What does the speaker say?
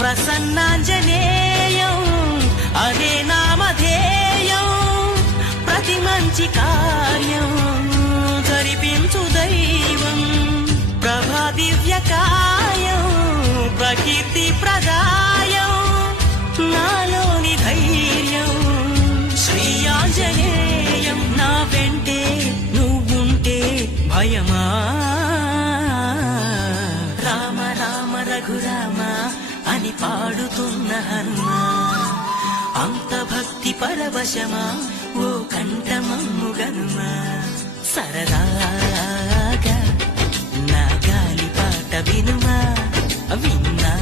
ప్రసన్నాంజనేయం అదే నామధేయం ప్రతి మంచి కార్యం జరిపించు దైవం ప్రభా దివ్యకాయం ప్రకీర్తి ప్రదాయం నాలోని ధైర్యం శ్రీ ఆంజనేయం నా వెంటే నువ్వుంటే భయమా రామ రామ రఘురామ అని పాడుతున్న హనుమా అంత భక్తి పరవశమా ఓ కంఠమమ్ము గనుమా సరదాగా నా గాలి పాట వినుమా విన్నా